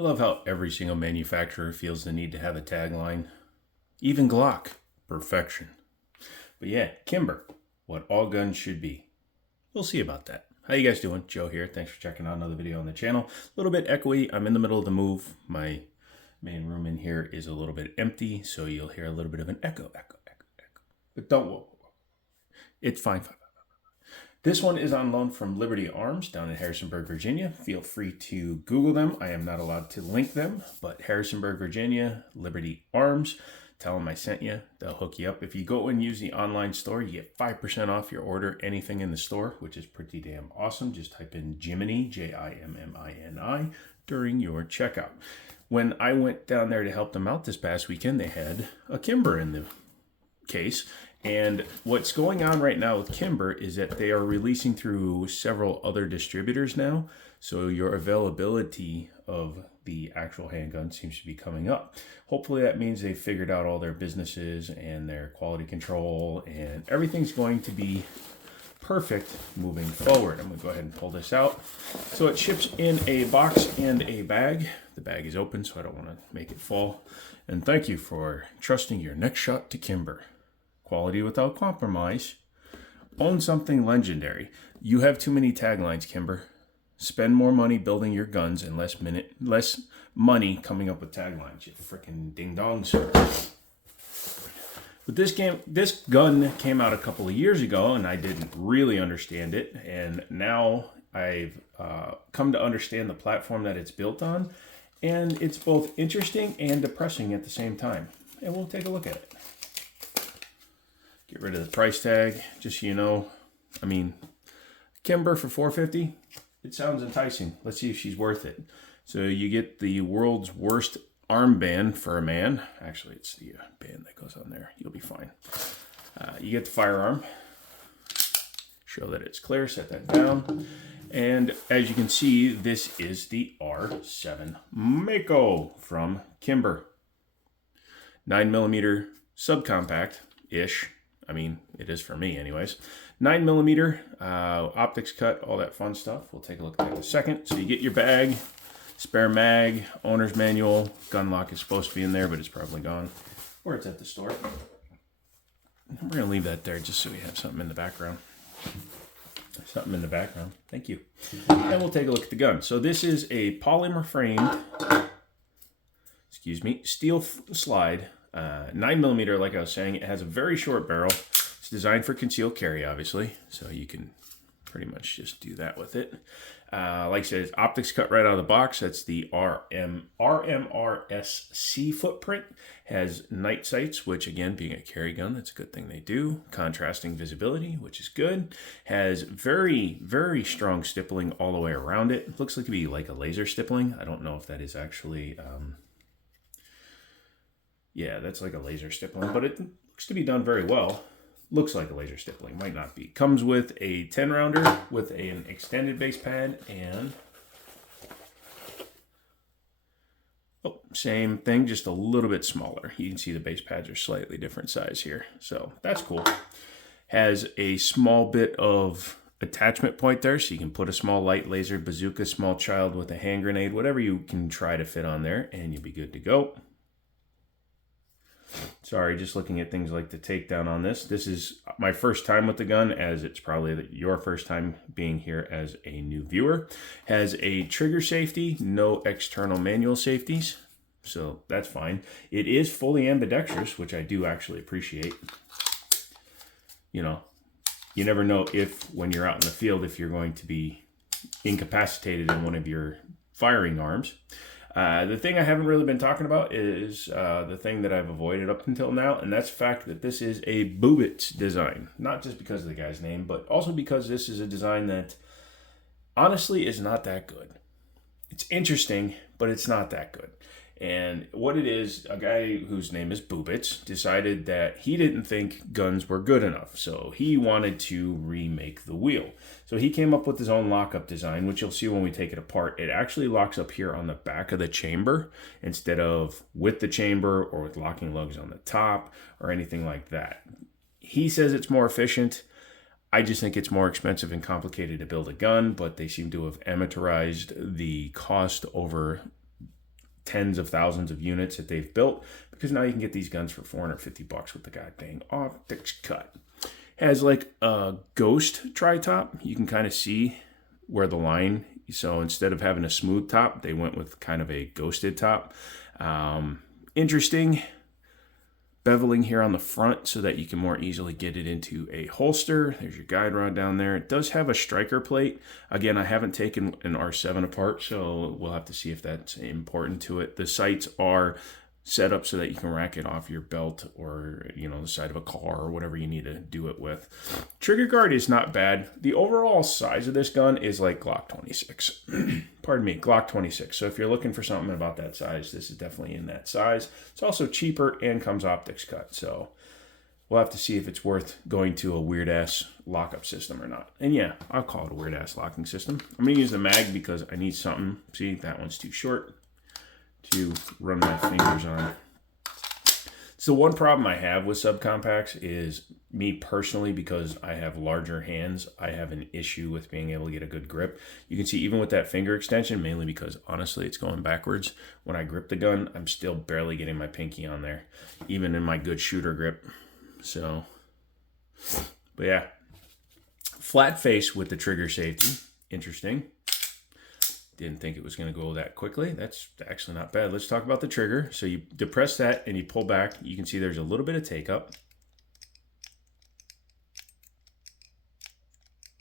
I love how every single manufacturer feels the need to have a tagline. Even Glock, perfection. But yeah, Kimber, what all guns should be. We'll see about that. How you guys doing? Joe here. Thanks for checking out another video on the channel. A little bit echoey. I'm in the middle of the move. My main room in here is a little bit empty, so you'll hear a little bit of an echo. But don't worry. It's fine. This one is on loan from Liberty Arms down in Harrisonburg, Virginia. Feel free to Google them. I am not allowed to link them, but Harrisonburg, Virginia, Liberty Arms. Tell them I sent you. They'll hook you up. If you go and use the online store, you get 5% off your order, anything in the store, which is pretty damn awesome. Just type in Jiminy, Jimmini, during your checkout. When I went down there to help them out this past weekend, they had a Kimber in the case. And what's going on right now with Kimber is that they are releasing through several other distributors now. So your availability of the actual handgun seems to be coming up. Hopefully that means they've figured out all their businesses and their quality control, and everything's going to be perfect moving forward. I'm going to go ahead and pull this out. So it ships in a box and a bag. The bag is open, so I don't want to make it fall. And thank you for trusting your next shot to Kimber. Quality without compromise. Own something legendary. You have too many taglines, Kimber. Spend more money building your guns and less money coming up with taglines. You freaking ding dongs. But this gun came out a couple of years ago, and I didn't really understand it. And now I've come to understand the platform that it's built on, and it's both interesting and depressing at the same time. And we'll take a look at it. Get rid of the price tag, just so you know. I mean, Kimber for $450, it sounds enticing. Let's see if she's worth it. So you get the world's worst armband for a man. Actually, it's the band that goes on there. You'll be fine. You get the firearm. Show that it's clear. Set that down. And as you can see, this is the R7 Mako from Kimber. 9mm subcompact-ish. I mean, it is for me anyways. 9mm, optics cut, all that fun stuff. We'll take a look at that in a second. So you get your bag, spare mag, owner's manual. Gun lock is supposed to be in there, but it's probably gone. Or it's at the store. We're going to leave that there just so we have something in the background. Thank you. And we'll take a look at the gun. So this is a polymer framed, steel slide. 9mm, like I was saying. It has a very short barrel. It's designed for concealed carry, obviously, so you can pretty much just do that with it. Like I said, it's optics cut right out of the box. That's the RMRSC footprint. Has night sights, which again, being a carry gun, that's a good thing they do. Contrasting visibility, which is good. Has very, very strong stippling all the way around it. Looks like to be like a laser stippling. I don't know if that is actually... yeah, that's like a laser stippling, but it looks to be done very well. Looks like a laser stippling, might not be. Comes with a 10-rounder with an extended base pad and... oh, same thing, just a little bit smaller. You can see the base pads are slightly different size here, so that's cool. Has a small bit of attachment point there, so you can put a small light laser bazooka, small child with a hand grenade, whatever you can try to fit on there, and you'll be good to go. Sorry, just looking at things like the takedown on this. This is my first time with the gun, as it's probably your first time being here as a new viewer. Has a trigger safety, no external manual safeties, so that's fine. It is fully ambidextrous, which I do actually appreciate. You know, you never know if, when you're out in the field, if you're going to be incapacitated in one of your firing arms. The thing I haven't really been talking about is the thing that I've avoided up until now, and that's the fact that this is a Bubitz design. Not just because of the guy's name, but also because this is a design that honestly is not that good. It's interesting, but it's not that good. And what it is, a guy whose name is Bubitz decided that he didn't think guns were good enough. So he wanted to remake the wheel. So he came up with his own lockup design, which you'll see when we take it apart. It actually locks up here on the back of the chamber instead of with the chamber or with locking lugs on the top or anything like that. He says it's more efficient. I just think it's more expensive and complicated to build a gun, but they seem to have amortized the cost over tens of thousands of units that they've built, because now you can get these guns for $450 with the goddamn optics cut. Has like a ghost tri-top. You can kind of see where the line, so instead of having a smooth top, they went with kind of a ghosted top. Interesting beveling here on the front so that you can more easily get it into a holster. There's your guide rod down there. It does have a striker plate. Again, I haven't taken an R7 apart, so we'll have to see if that's important to it. The sights are set up so that you can rack it off your belt or, you know, the side of a car or whatever you need to do it with. Trigger guard is not bad. The overall size of this gun is like Glock 26. Pardon me, Glock 26. So if you're looking for something about that size, this is definitely in that size. It's also cheaper and comes optics cut. So we'll have to see if it's worth going to a weird-ass lockup system or not. And yeah, I'll call it a weird-ass locking system. I'm going to use the mag because I need something. See, that one's too short to run my fingers on. So one problem I have with subcompacts is me personally, because I have larger hands, I have an issue with being able to get a good grip. You can see even with that finger extension, mainly because honestly it's going backwards. When I grip the gun, I'm still barely getting my pinky on there, even in my good shooter grip. So, but yeah, flat face with the trigger safety, interesting. Didn't think it was going to go that quickly. That's actually not bad. Let's talk about the trigger. So you depress that and you pull back. You can see there's a little bit of take up.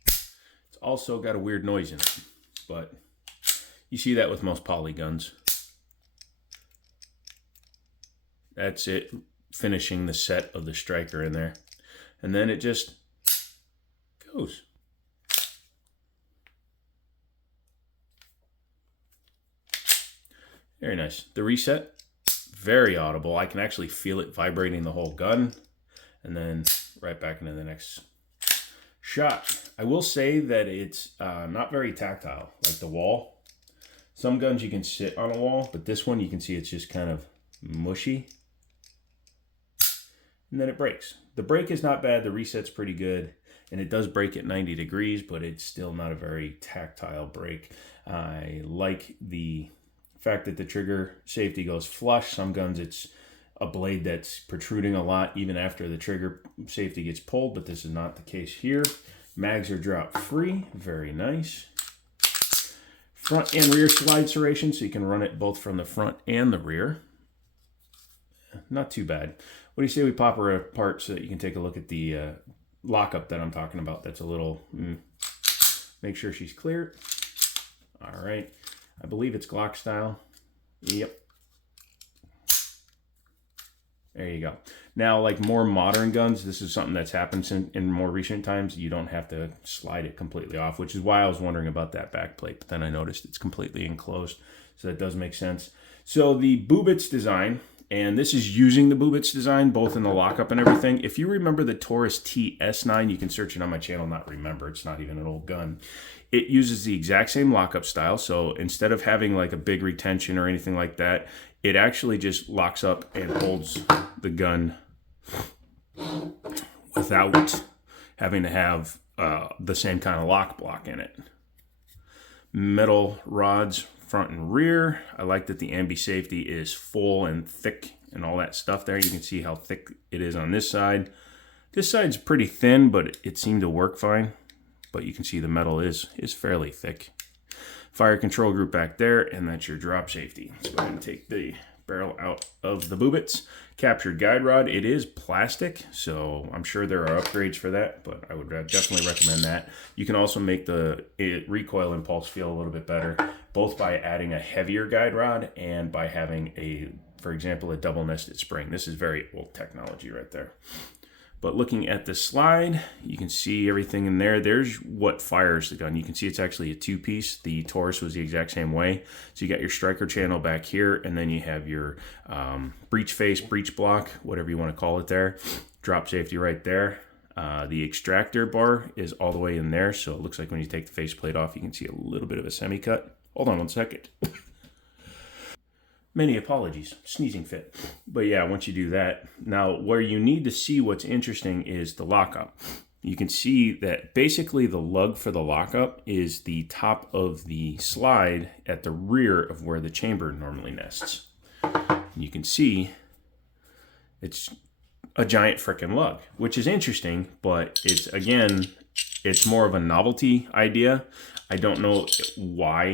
It's also got a weird noise in it, but you see that with most poly guns. That's it, finishing the set of the striker in there. And then it just goes. Very nice. The reset, very audible. I can actually feel it vibrating the whole gun. And then right back into the next shot. I will say that it's not very tactile, like the wall. Some guns you can sit on a wall, but this one you can see it's just kind of mushy. And then it breaks. The break is not bad. The reset's pretty good. And it does break at 90 degrees, but it's still not a very tactile break. I like the fact that the trigger safety goes flush. Some guns it's a blade that's protruding a lot even after the trigger safety gets pulled, but this is not the case here. Mags are drop free, very nice. Front and rear slide serration, so you can run it both from the front and the rear. Not too bad. What do you say we pop her apart so that you can take a look at the lockup that I'm talking about? That's a little, make sure she's clear. All right. I believe it's Glock style. Yep. There you go. Now, like more modern guns, this is something that's happened in more recent times. You don't have to slide it completely off, which is why I was wondering about that back plate. But then I noticed it's completely enclosed, so that does make sense. So the Bubitz design, and this is using the Bubitz design, both in the lockup and everything. If you remember the Taurus TS9, you can search it on my channel, not remember, it's not even an old gun. It uses the exact same lockup style. So instead of having like a big retention or anything like that, it actually just locks up and holds the gun without having to have the same kind of lock block in it. Metal rods, front and rear. I like that the ambi safety is full and thick and all that stuff there. You can see how thick it is on this side. This side's pretty thin, but it seemed to work fine. But you can see the metal is fairly thick. Fire control group back there, and that's your drop safety. Let's go ahead and take the barrel out of the Bubitz. Captured guide rod. It is plastic, so I'm sure there are upgrades for that, but I would definitely recommend that. You can also make the recoil impulse feel a little bit better, both by adding a heavier guide rod and by having for example, a double nested spring. This is very old technology right there. But looking at the slide, you can see everything in there. There's what fires the gun. You can see it's actually a two-piece. The Taurus was the exact same way. So you got your striker channel back here, and then you have your breech face, breech block, whatever you want to call it there. Drop safety right there. The extractor bar is all the way in there, so it looks like when you take the faceplate off, you can see a little bit of a semi-cut. Hold on one second. Many apologies, sneezing fit. But yeah, once you do that, now where you need to see what's interesting is the lockup. you can see that basically the lug for the lockup is the top of the slide at the rear of where the chamber normally nests. You can see it's a giant frickin' lug, which is interesting, but it's more of a novelty idea. I don't know why,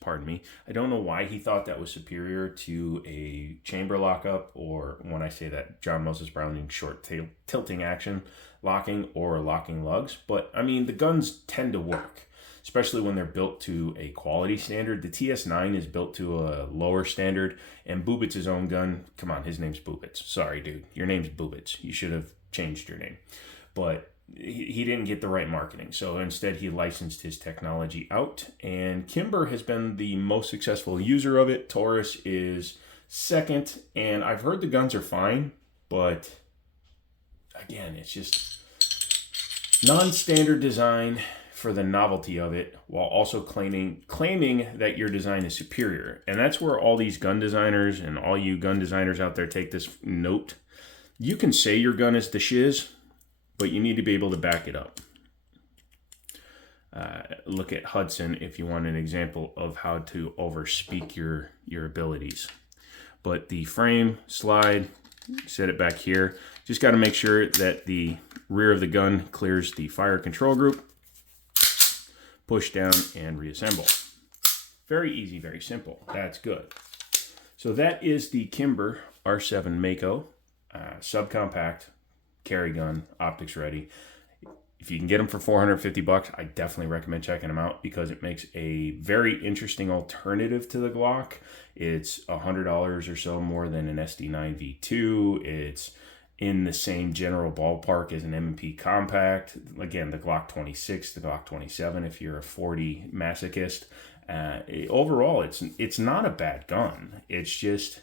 pardon me, I don't know why he thought that was superior to a chamber lockup, or when I say that, John Moses Browning short tilting action locking or locking lugs. But I mean, the guns tend to work, especially when they're built to a quality standard. The TS9 is built to a lower standard, and Bubit's own gun. Come on, his name's Bubitz. Sorry, dude. Your name's Bubitz. You should have changed your name. But he didn't get the right marketing. So instead, he licensed his technology out, and Kimber has been the most successful user of it. Taurus is second, and I've heard the guns are fine, but again, it's just non-standard design for the novelty of it, while also claiming that your design is superior. And that's where all these gun designers and all you gun designers out there take this note. You can say your gun is the shiz, but you need to be able to back it up. Look at Hudson if you want an example of how to overspeak your abilities. But the frame, slide, set it back here. Just got to make sure that the rear of the gun clears the fire control group. Push down and reassemble. Very easy, very simple. That's good. So that is the Kimber R7 Mako subcompact carry gun, optics ready. If you can get them for $450, I definitely recommend checking them out, because it makes a very interesting alternative to the Glock. It's $100 or so more than an SD9 V2. It's in the same general ballpark as an M&P compact. Again, the Glock 26, the Glock 27, if you're a 40 masochist. Overall, it's not a bad gun. It's just,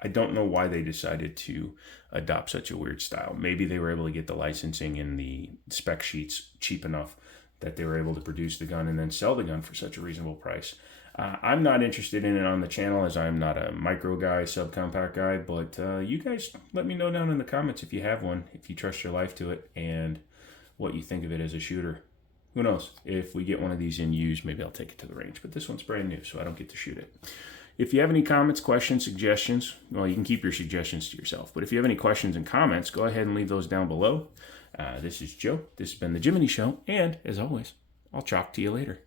I don't know why they decided to adopt such a weird style. Maybe they were able to get the licensing and the spec sheets cheap enough that they were able to produce the gun and then sell the gun for such a reasonable price. I'm not interested in it on the channel, as I'm not a micro guy, subcompact guy, but you guys let me know down in the comments if you have one, if you trust your life to it, and what you think of it as a shooter. Who knows? If we get one of these in used, maybe I'll take it to the range, but this one's brand new, so I don't get to shoot it. If you have any comments, questions, suggestions, well, you can keep your suggestions to yourself. But if you have any questions and comments, go ahead and leave those down below. This is Joe. This has been The Jiminy Show. And, as always, I'll talk to you later.